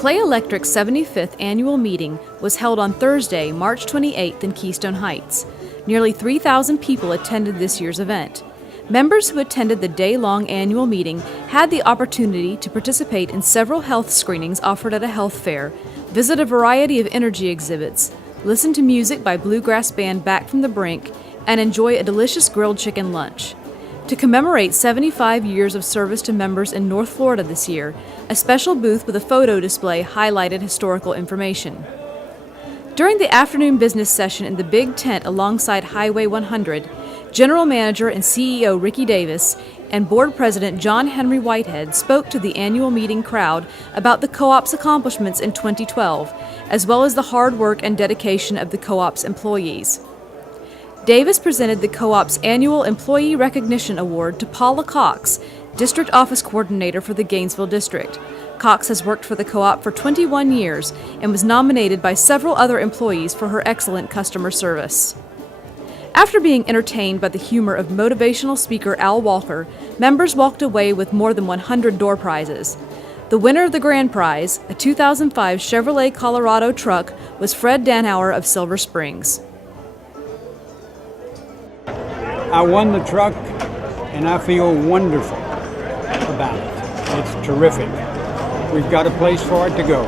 Clay Electric's 75th annual meeting was held on Thursday, March 28th in Keystone Heights. Nearly 3,000 people attended this year's event. Members who attended the day-long annual meeting had the opportunity to participate in several health screenings offered at a health fair, visit a variety of energy exhibits, listen to music by bluegrass band Back from the Brink, and enjoy a delicious grilled chicken lunch. To commemorate 75 years of service to members in North Florida this year, a special booth with a photo display highlighted historical information. During the afternoon business session in the big tent alongside Highway 100, General Manager and CEO Ricky Davis and Board President John Henry Whitehead spoke to the annual meeting crowd about the co-op's accomplishments in 2012, as well as the hard work and dedication of the co-op's employees. Davis presented the co-op's annual Employee Recognition Award to Paula Cox, District Office Coordinator for the Gainesville District. Cox has worked for the co-op for 21 years and was nominated by several other employees for her excellent customer service. After being entertained by the humor of motivational speaker Al Walker, members walked away with more than 100 door prizes. The winner of the grand prize, a 2005 Chevrolet Colorado truck, was Fred Danauer of Silver Springs. I won the truck, and I feel wonderful about it. It's terrific. We've got a place for it to go.